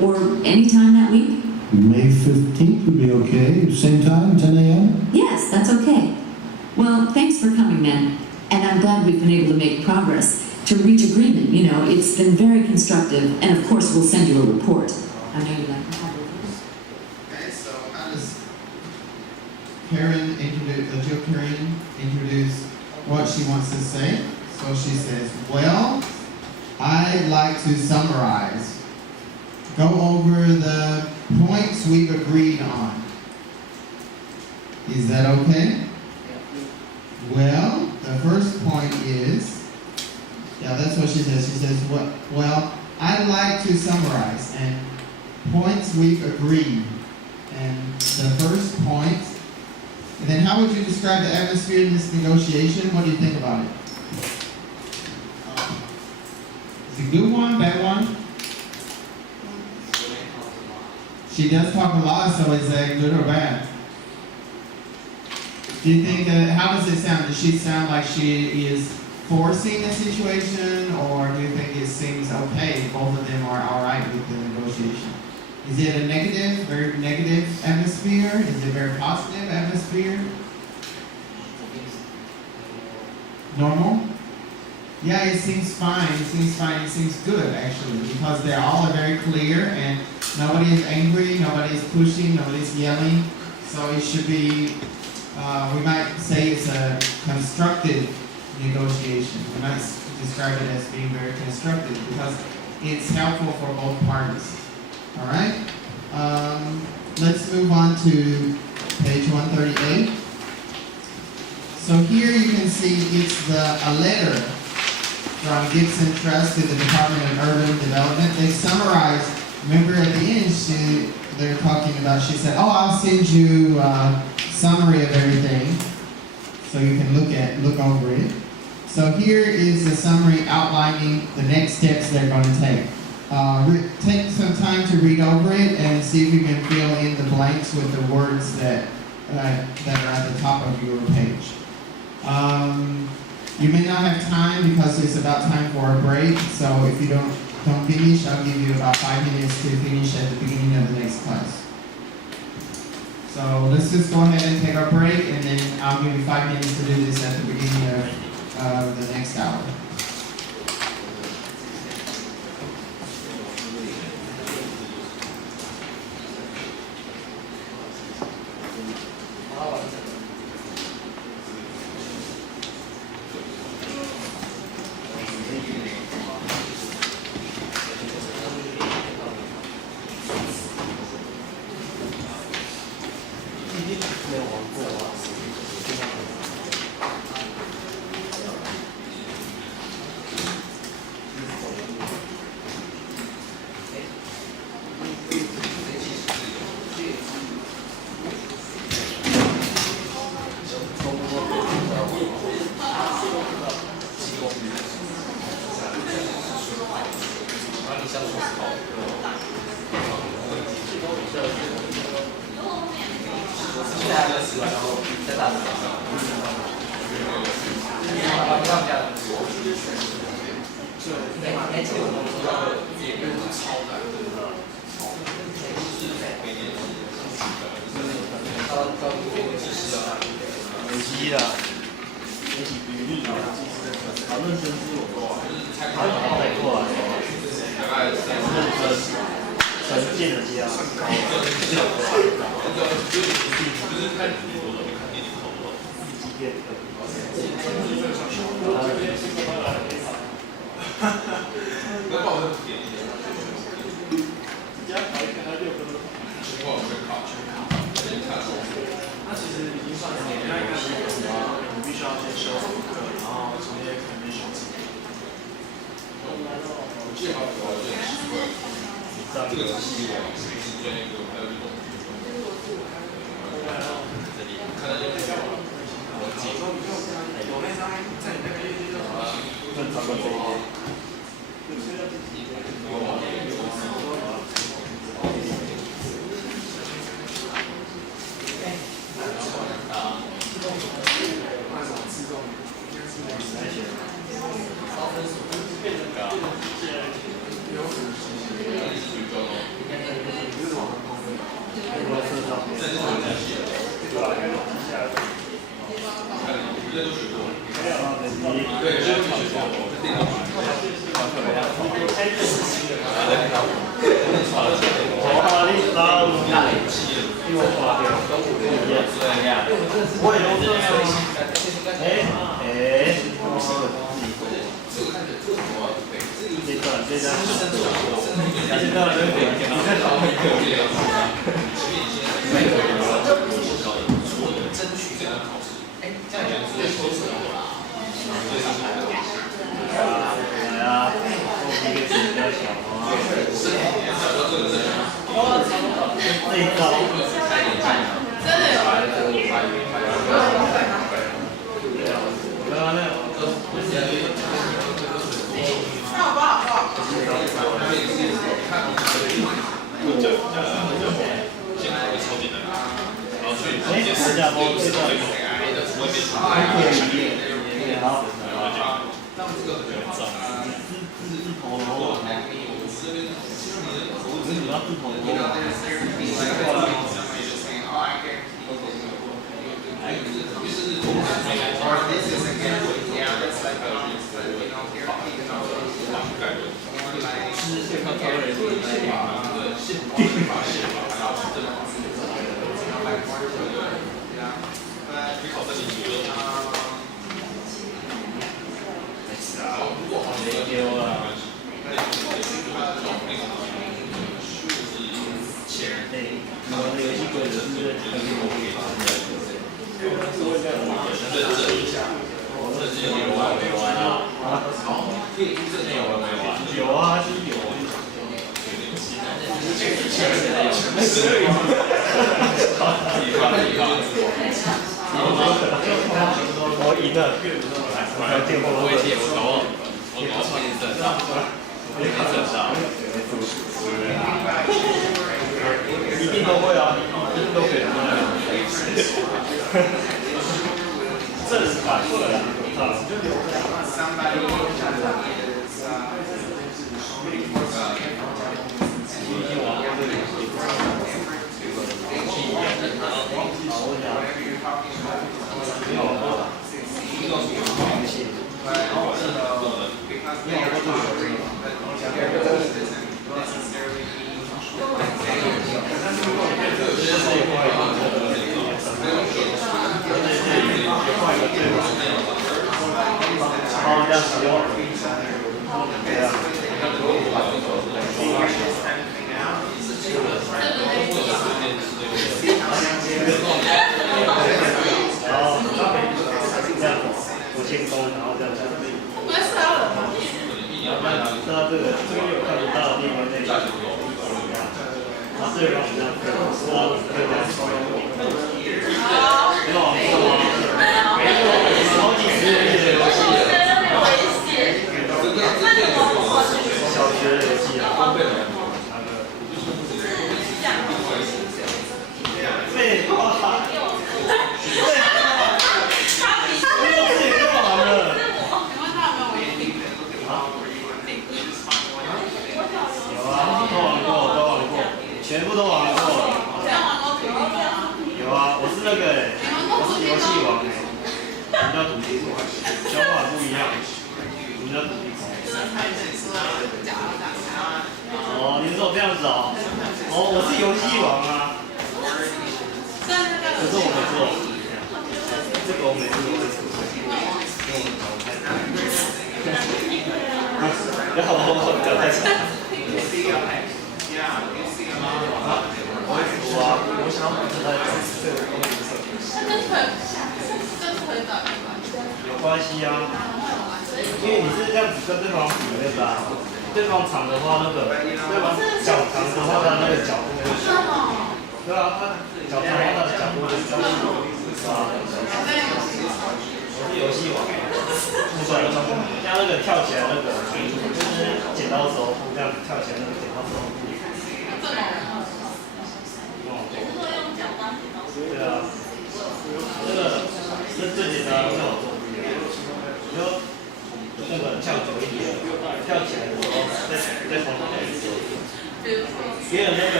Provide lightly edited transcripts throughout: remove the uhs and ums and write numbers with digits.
or any time that week? May 15th would be okay. Same time, 10 a.m.? Yes, that's okay. Well, thanks for coming, man. And I'm glad we've been able to make progress to reach agreement. You know, it's been very constructive, and of course, we'll send you a report. I know you like Okay, so how does Karen Jill Karen introduce what she wants to say? So she says, well, I'd like to summarize. Go over the points we've agreed on. Is that okay? Well, the first point is, yeah, that's what she says. She says, well, I'd like to summarize and points we've agreed. And the first point, and then how would you describe the atmosphere in this negotiation? What do you think about it? Is it a good one, bad one? She does talk a lot, so is that good or bad? Do you think, how does it sound? Does she sound like she is forcing the situation, or do you think it seems okay? Both of them are all right with the negotiation. Is it a negative, very negative atmosphere? Is it a very positive atmosphere? Normal? Yeah, it seems fine. It seems fine. It seems good, actually, because they're all very clear and nobody is angry, nobody is pushing, nobody's yelling. So it should be, we might say it's a constructive negotiation. We might describe it as being very constructive because it's helpful for both parties. All right? Let's move on to page 138. So here you can see it's a letter from Gibson Trust to the Department of Urban Development. They summarized, remember at the end, they're talking about, she said, oh, I'll send you a summary of everything so you can look over it. So here is the summary outlining the next steps they're going to take. Take some time to read over it and see if you can fill in the blanks with the words that are at the top of your page. You may not have time because it's about time for a break, so if you don't finish, I'll give you about 5 minutes to finish at the beginning of the next class. So let's just go ahead and take our break, and then I'll give you 5 minutes to do this at the beginning of the next hour. Thank you.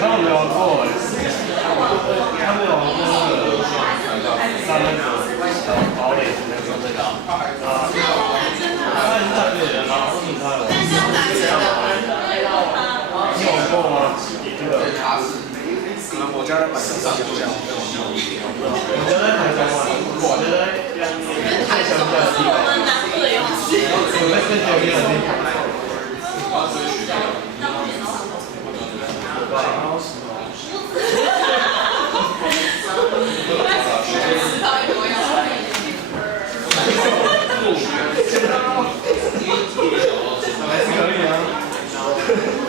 他们没玩过哎，他们有玩过那个三分球堡垒的那个啊，他很特别的啊，为什么他有？你有玩过吗？这个我家在板桥上，我家在台中啊，我家在太乡下的地方，我在更久远的地方。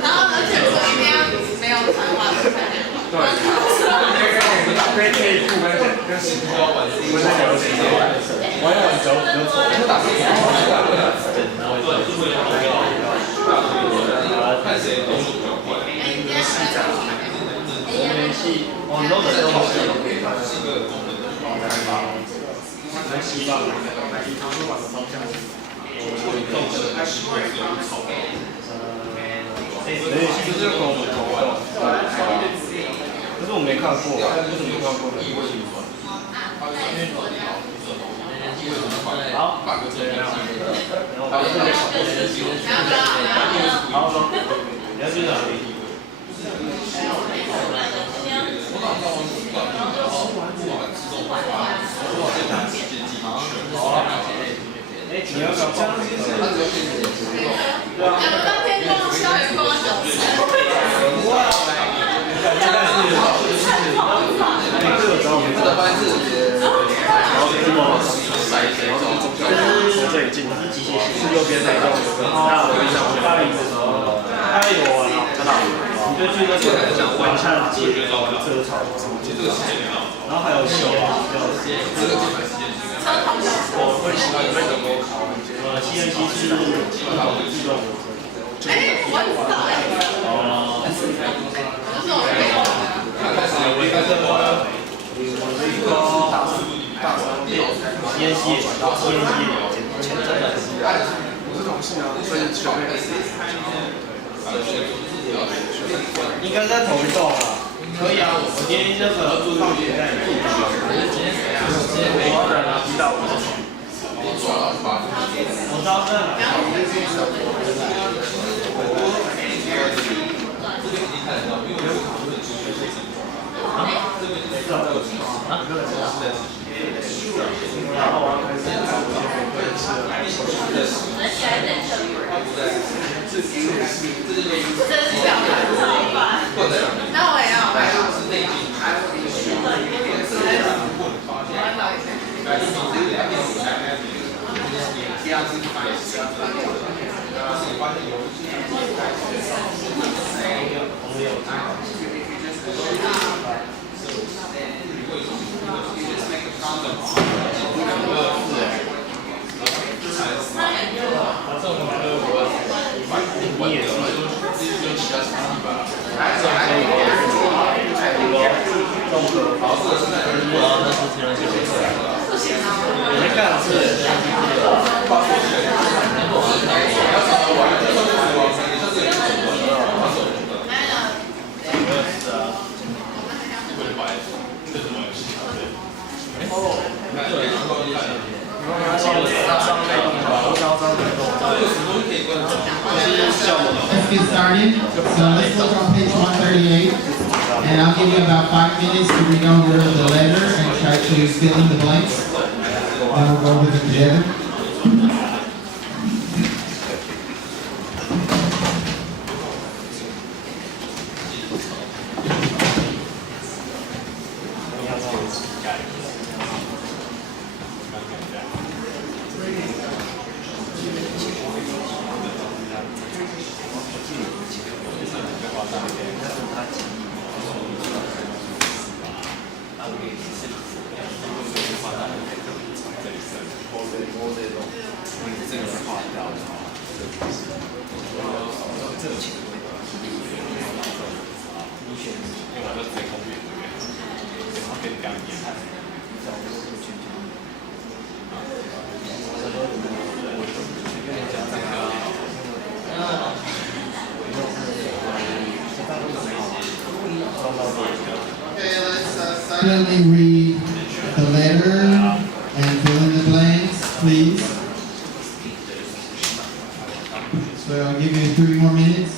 然后而且我一定要没有传话的才能。可以不跟跟洗头玩，我在聊天，玩一玩脚比较丑。看谁动作比较快，西藏，联系很多人都好像是个功能的，来西藏，以图书馆的方向，会动的还是会有草稿。就是跟我们同玩，可是我没看过，为什么没看过呢？好，然后好说，你要去哪里？哎，你要搞江西是？对啊。当天跟我校园跟我讲。从这里进来，是右边那一栋。那巴黎的时候，巴黎我玩了，真的。你就去那个晚上街，这个草，然后还有秀啊，我会喜欢那个CNC 是自动火车。哎，我知道哎。哦。就是我没有。我一个大商店，CNC 我是同性啊，所以学妹应该在同一栋啊。可以啊，我今天那个放学在你住。我在哪知道？我知道在哪。然后我要开始找一些可以吃的。这是表达。那我也要，我也要。你也是。没干事。Let's get started. So let's look on page 138, and I'll give you about 5 minutes to read over the letter and try to fill in the blanks. Then we'll go over them together. Okay, let's silently read the letter and fill in the blanks, please. So I'll give you 3 more minutes.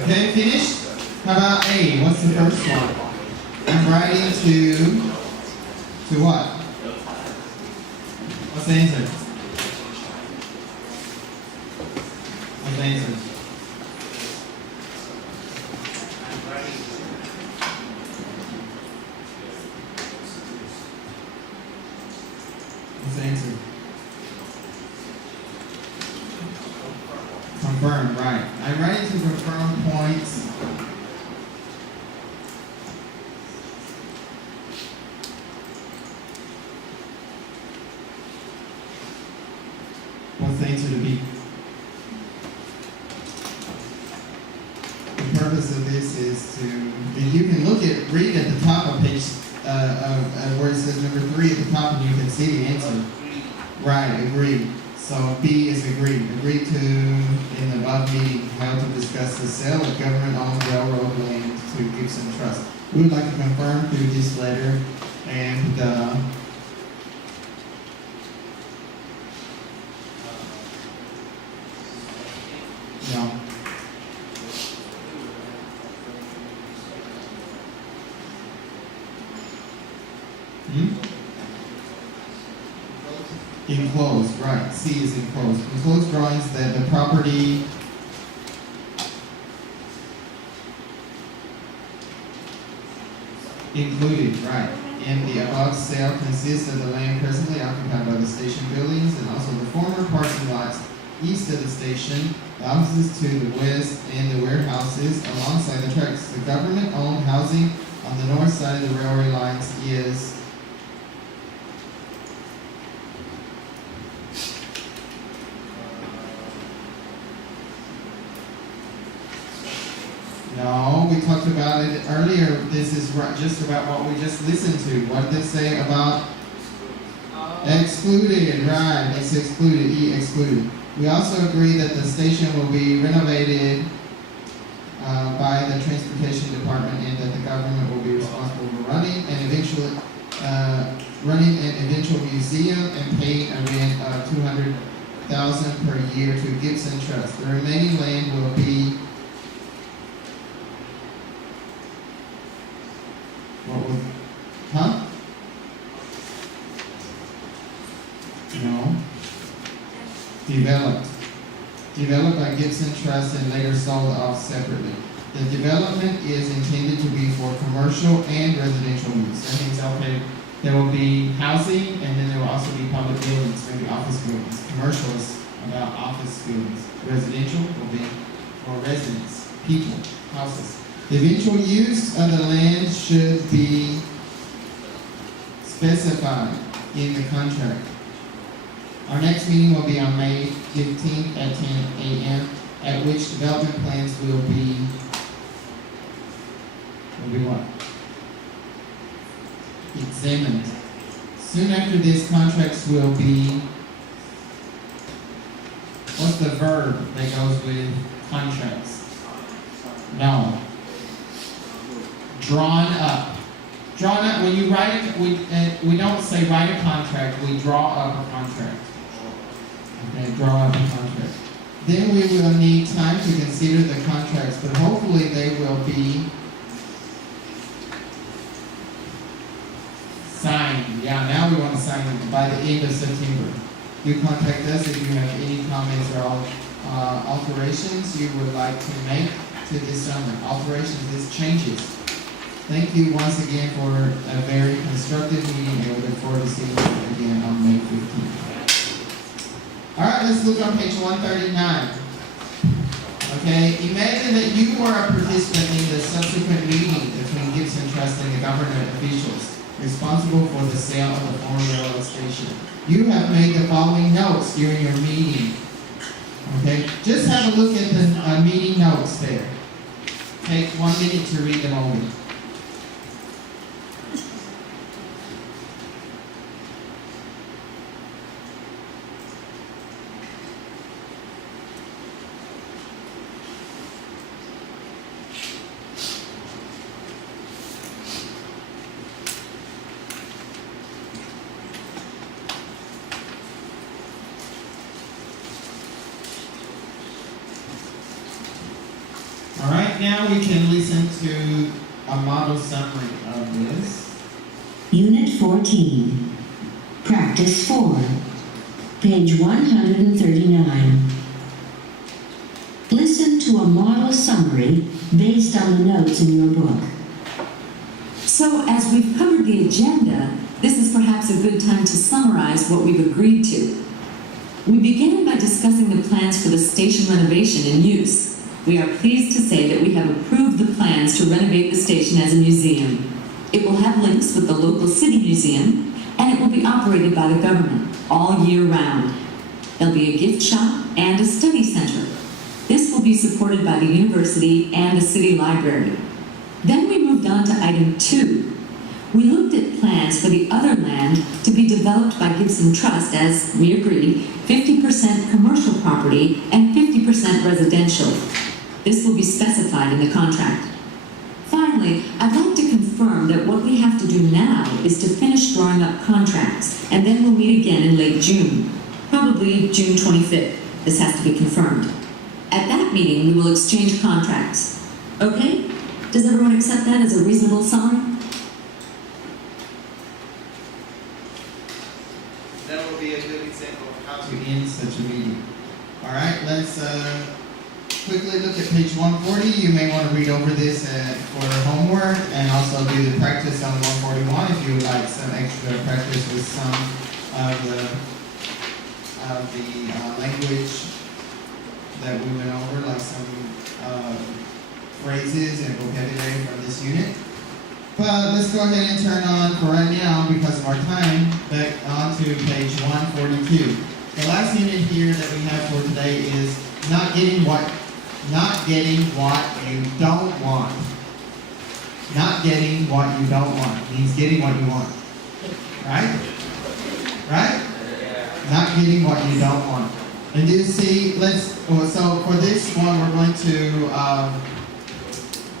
Okay, finished? How about A? What's the first one? I'm writing to what? What's the answer? What's the answer? What's the answer? Confirm, right. I'm writing to confirm points. What's the answer to B? The purpose of this is to, you can read at the top of page, where it says number 3 at the top, and you can see the answer. Right, agreed. So B is agreed. Agreed to, in the above meeting, held to discuss the sale of government-owned railroad land to Gibson Trust. We would like to confirm through this letter and, no. Enclosed, right. C is enclosed. Enclosed drawings that the property included, right. In the above sale consists of the land presently occupied by the station buildings and also the former parking lots east of the station, the offices to the west, and the warehouses alongside the tracks. The government-owned housing on the north side of the railway lines is No, we talked about it earlier. This is just about what we just listened to. What did it say about excluded? Right, it's excluded, E excluded. We also agree that the station will be renovated by the transportation department and that the government will be responsible for running an eventual museum and paying a rent of $200,000 per year to Gibson Trust. The remaining land will be developed by Gibson Trust and later sold off separately. The development is intended to be for commercial and residential use. That means, okay, there will be housing and then there will also be public buildings, maybe office buildings. Commercial is about office buildings. Residential will be for residents, people, houses. The eventual use of the land should be specified in the contract. Our next meeting will be on May 15th at 10 a.m., at which development plans will be what? Examined. Soon after this, contracts will be, what's the verb that goes with contracts? No. Drawn up. Drawn up, when you write it, we don't say write a contract, we draw up a contract. Okay, draw up a contract. Then we will need time to consider the contracts, but hopefully they will be signed. Yeah, now we want to sign them by the end of September. Do contact us if you have any comments or alterations you would like to make to this summer. Alterations is changes. Thank you once again for a very constructive meeting, and we look forward to seeing you again on May 15th. All right, let's look on page 139. Okay, imagine that you were a participant in the subsequent meeting between Gibson Trust and the government officials responsible for the sale of the former railroad station. You have made the following notes during your meeting. Okay, just have a look at the meeting notes there. Take 1 minute to read them over. Now we can listen to a model summary of this. Unit 14, Practice 4, page 139. Listen to a model summary based on the notes in your book. So, as we've covered the agenda, this is perhaps a good time to summarize what we've agreed to. We began by discussing the plans for the station renovation and use. We are pleased to say that we have approved the plans to renovate the station as a museum. It will have links with the local city museum, and it will be operated by the government all year round. There'll be a gift shop and a study center. This will be supported by the university and the city library. Then we moved on to item 2. We looked at plans for the other land to be developed by Gibson Trust as, we agreed, 50% commercial property and 50% residential. This will be specified in the contract. Finally, I'd like to confirm that what we have to do now is to finish drawing up contracts, and then we'll meet again in late June, probably June 25th. This has to be confirmed. At that meeting, we will exchange contracts. Okay? Does everyone accept that as a reasonable summary? That will be a good example of how to end such a meeting. All right, let's quickly look at page 140. You may want to read over this for homework and also do the practice on 141 if you would like some extra practice with some of the language that we went over, like some phrases and vocabulary from this unit. But let's go ahead and turn on, for right now, because of our time, back on to page 142. The last unit here that we have for today is not getting what not getting what you don't want. Not getting what you don't want means getting what you want. Right? Right? Not getting what you don't want. And you see, so for this one, we're going to,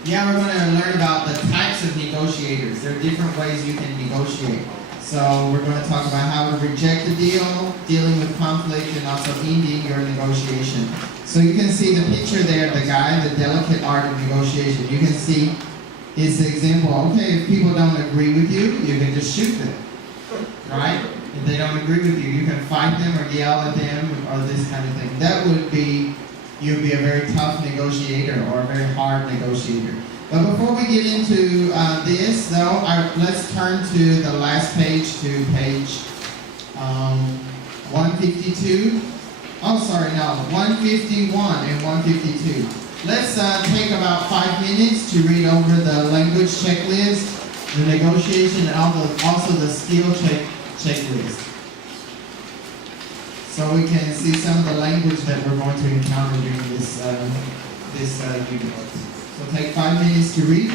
we're going to learn about the types of negotiators. There are different ways you can negotiate. So we're going to talk about how to reject a deal, dealing with conflict, and also ending your negotiation. So you can see the picture there, the guy, the delicate art of negotiation. You can see it's the example, okay, if people don't agree with you, you can just shoot them, right? If they don't agree with you, you can fight them or yell at them or this kind of thing. That would be, you'd be a very tough negotiator or a very hard negotiator. But before we get into this, though, let's turn to the last page, to page 152. Oh, sorry, no, 151 and 152. Let's take about 5 minutes to read over the language checklist, the negotiation, and also the skill checklist. So we can see some of the language that we're going to encounter during this unit. So take 5 minutes to read.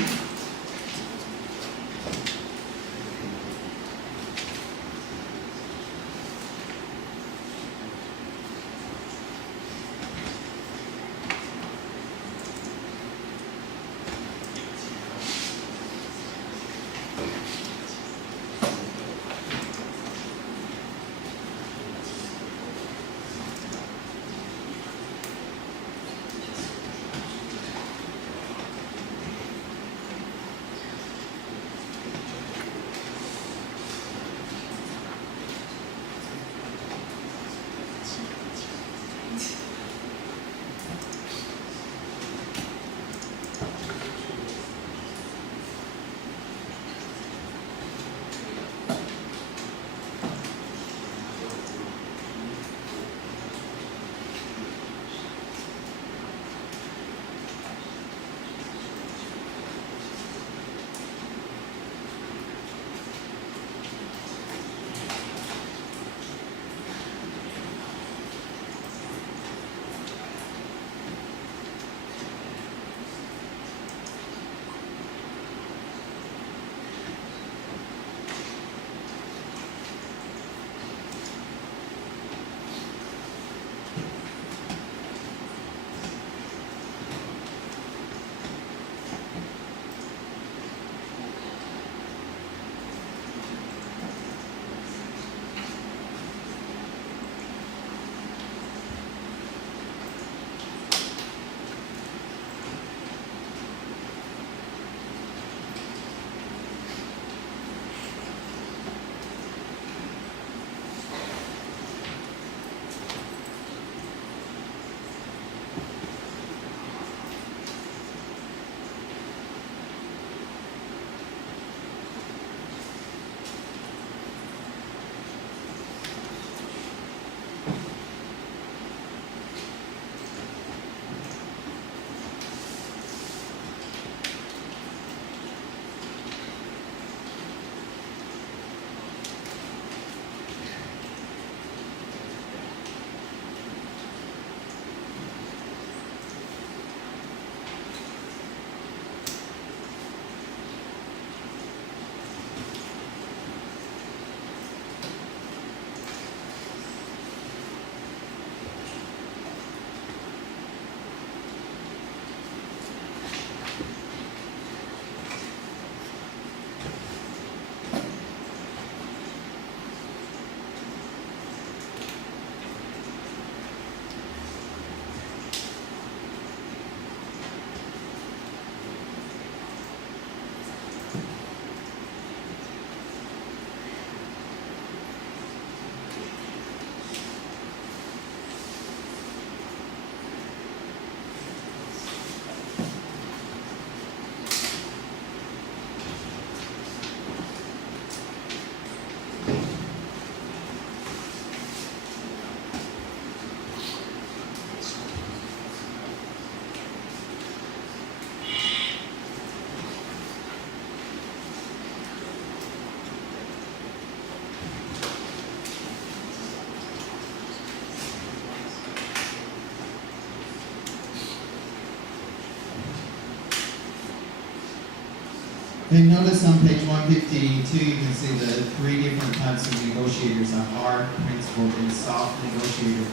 Okay, notice on page 152, you can see the three different types of negotiators: a hard, principled, and soft negotiator.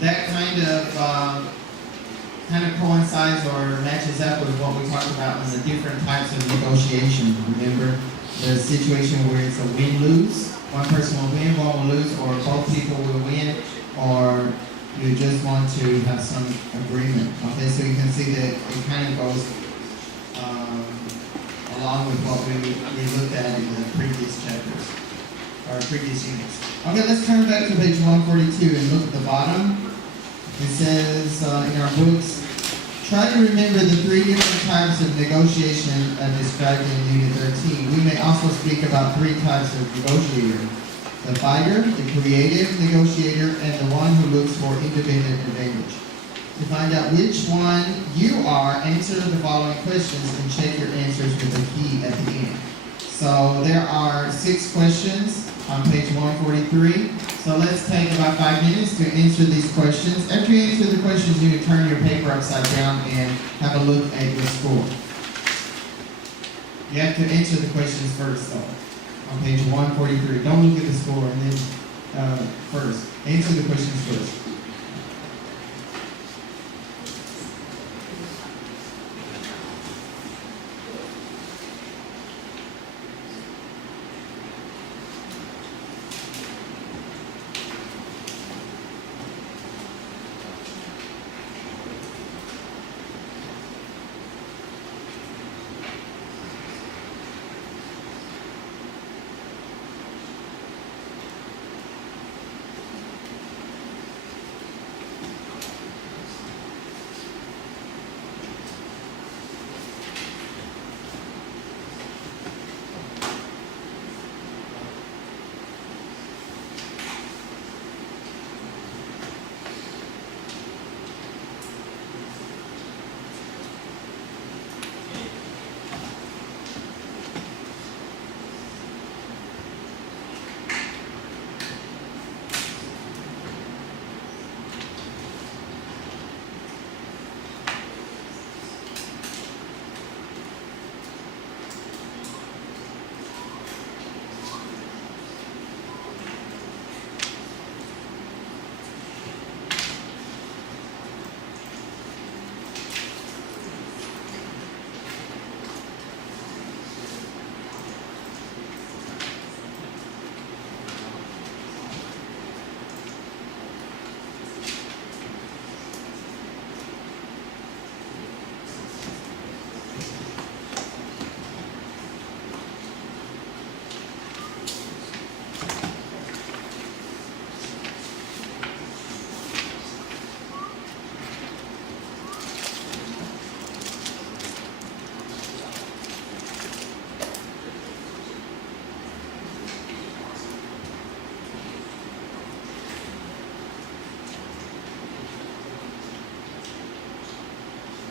That kind of coincides or matches up with what we talked about in the different types of negotiation. Remember, the situation where it's a win-lose. One person will win, one will lose, or both people will win, or you just want to have some agreement. Okay, so you can see that it kind of goes along with what we looked at in the previous chapters, or previous units. Okay, let's turn back to page 142 and look at the bottom. It says in our books, try to remember the three different types of negotiation described in Unit 13. We may also speak about three types of negotiator: the fighter, the creative negotiator, and the one who looks for independent advantage. To find out which one you are, answer the following questions and check your answers with a key at the end. So there are 6 questions on page 143. So let's take about 5 minutes to answer these questions. After you answer the questions, you can turn your paper upside down and have a look at your score. You have to answer the questions first, though, on page 143. Don't look at the score and then first. Answer the questions first.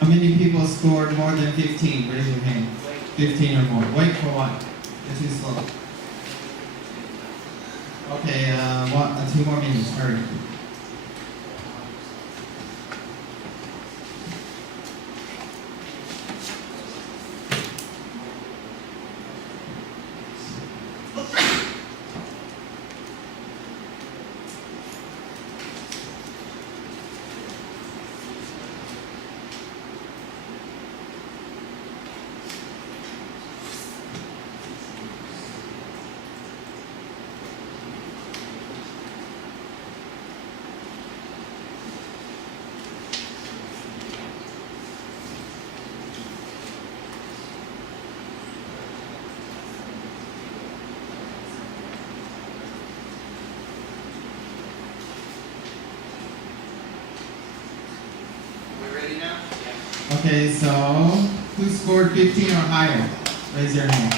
How many people scored more than 15? Raise your hand. 15 or more. Wait for what? It's too slow. Okay, 2 more minutes. Hurry. Okay, so who scored 15 or higher? Raise your hand.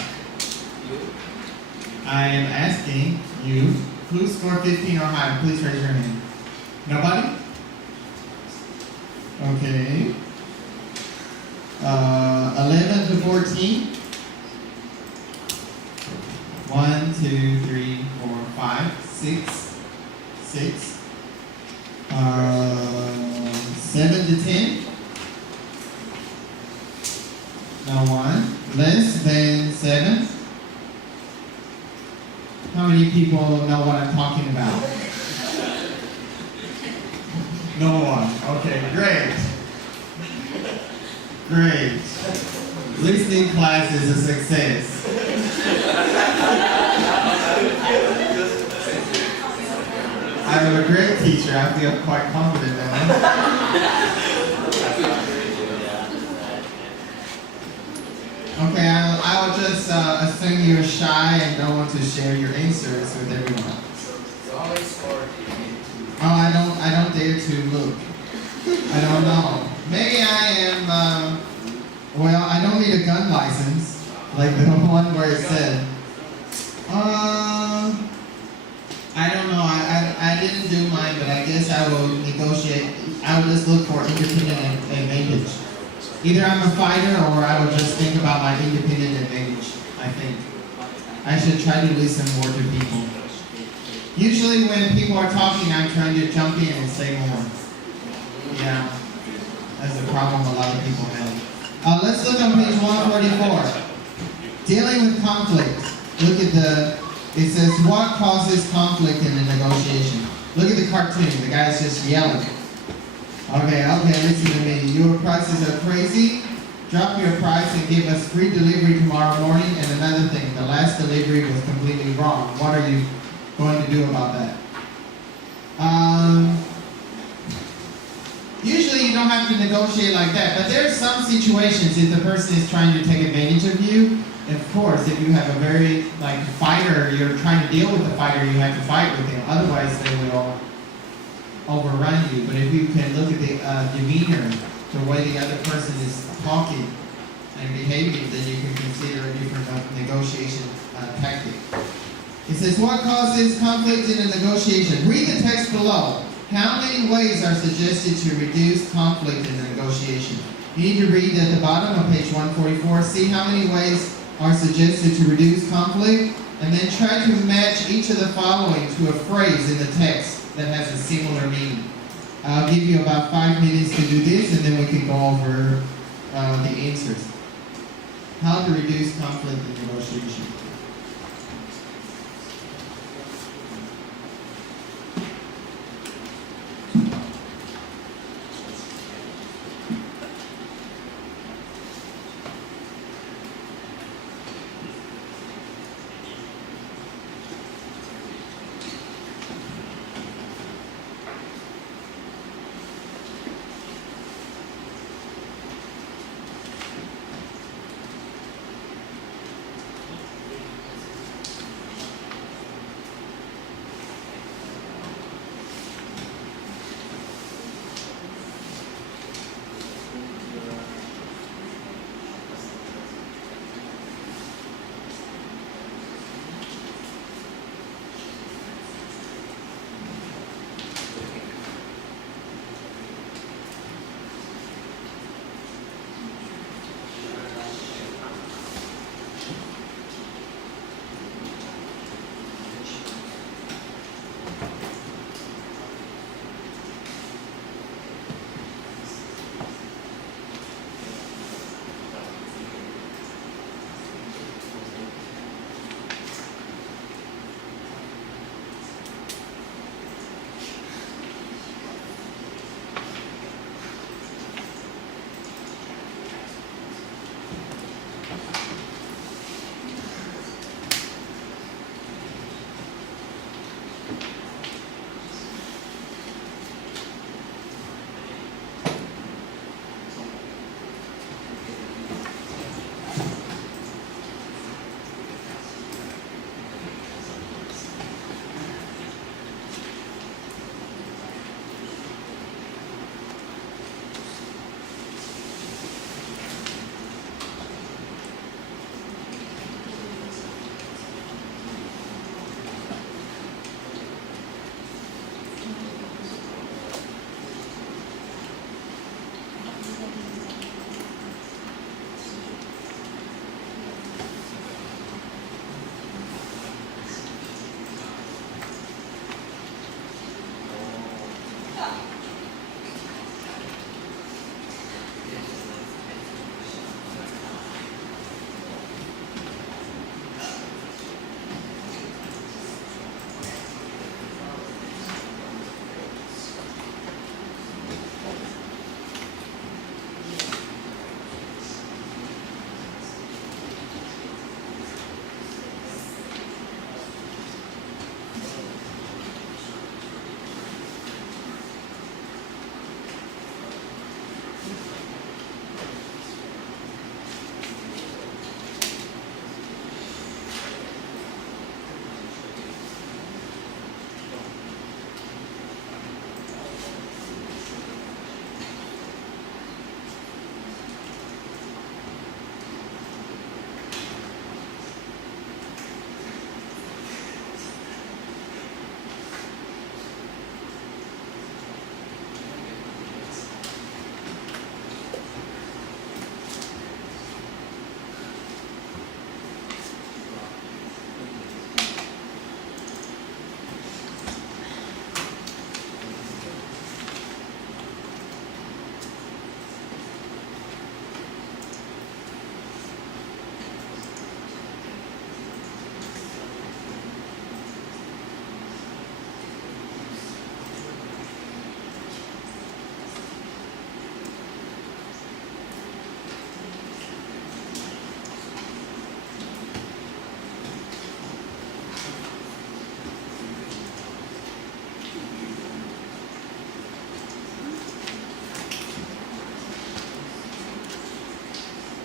I am asking you, who scored 15 or higher? Please raise your hand. Nobody? Okay. 11 to 14. 1, 2, 3, 4, 5, 6. 6. 7 to 10. No one. Less than 7. How many people know what I'm talking about? No one. Okay, great. Great. Listening class is a success. I'm a great teacher. I feel quite confident in that. Okay, I will just assume you're shy and don't want to share your answers with everyone. Oh, I don't dare to look. I don't know. Maybe I am. Well, I don't need a gun license, like the one where it said. I don't know. I didn't do mine, but I guess I will negotiate. I will just look for independent advantage. Either I'm a fighter or I will just think about my independent advantage, I think. I should try to listen more to people. Usually when people are talking, I'm trying to jump in and say more. Yeah, that's a problem a lot of people have. Let's look on page 144. Dealing with conflict. Look at it says, what causes conflict in a negotiation? Look at the cartoon, the guy's just yelling. Okay, listen to me. Your prices are crazy. Drop your price and give us free delivery tomorrow morning. And another thing, the last delivery was completely wrong. What are you going to do about that? Usually you don't have to negotiate like that, but there are some situations if the person is trying to take advantage of you. Of course, if you have a very fighter, you're trying to deal with the fighter, you have to fight with him. Otherwise, they will overrun you. But if you can look at the demeanor, the way the other person is talking and behaving, then you can consider a different negotiation tactic. It says, what causes conflict in a negotiation? Read the text below. How many ways are suggested to reduce conflict in a negotiation? You need to read at the bottom of page 144. See how many ways are suggested to reduce conflict, and then try to match each of the following to a phrase in the text that has a similar meaning. I'll give you about 5 minutes to do this, and then we can go over the answers. How to reduce conflict in negotiation.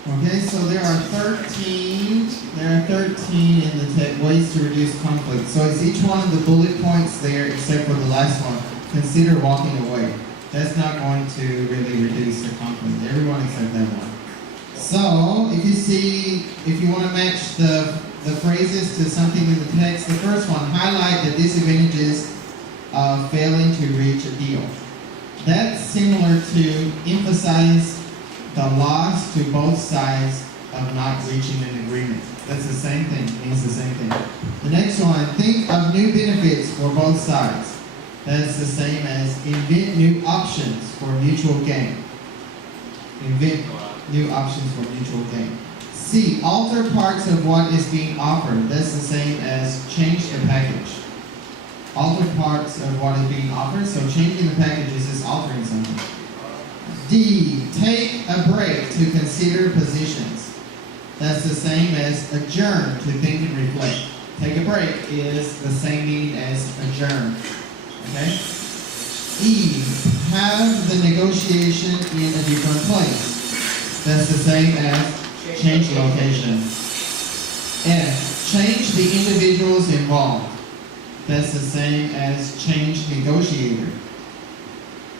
Okay, so there are 13 in the ways to reduce conflict. So it's each one of the bullet points there except for the last one. Consider walking away. That's not going to really reduce the conflict. Everyone except that one. So if you want to match the phrases to something in the text, the first one, highlight the disadvantages of failing to reach a deal. That's similar to emphasize the loss to both sides of not reaching an agreement. That's the same thing, means the same thing. The next one, think of new benefits for both sides. That's the same as invent new options for mutual gain. Invent new options for mutual gain. C, alter parts of what is being offered. That's the same as change the package. Alter parts of what is being offered, so changing the package is just altering something. D, take a break to consider positions. That's the same as adjourn, to think and reflect. Take a break is the same meaning as adjourn. Okay? E, have the negotiation in a different place. That's the same as change location. F, change the individuals involved. That's the same as change negotiator.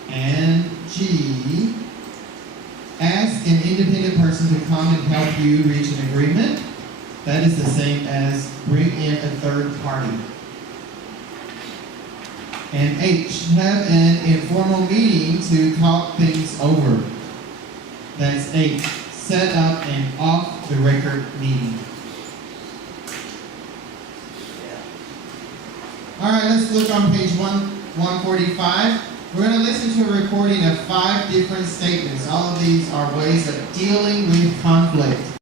And G, ask an independent person to come and help you reach an agreement. That is the same as bring in a third party. And H, have an informal meeting to talk things over. That's H, set up an off-the-record meeting. All right, let's look on page 145. We're going to listen to a recording of 5 different statements. All of these are ways of dealing with conflict.